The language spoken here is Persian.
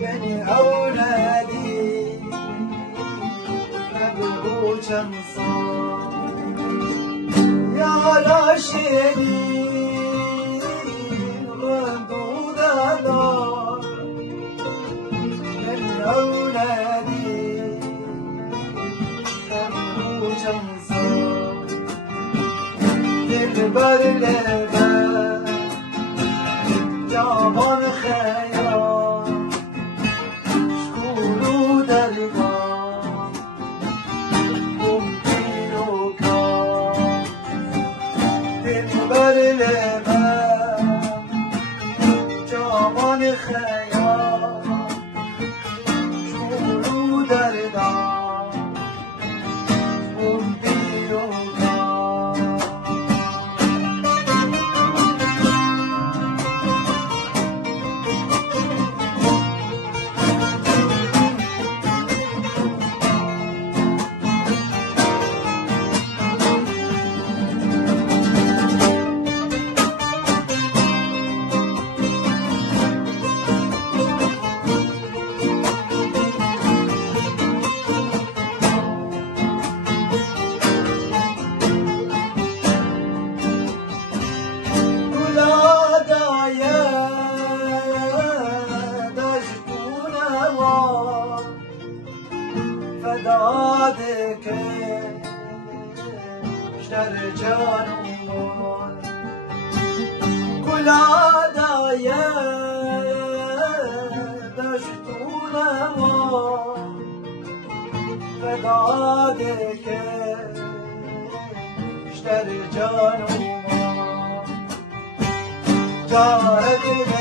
من أولادي أبغوا شمصان يا راشدين ردوا دار من أولادي أبغوا شمصان دلبر لبر جوان خیال شکولو درگاه گمپیر و کار دلبر لبر جوان خیال شکولو درگاه گمپیر و فداده که شر جانم کلا دایه دشتونم فداده که شر جانم جارد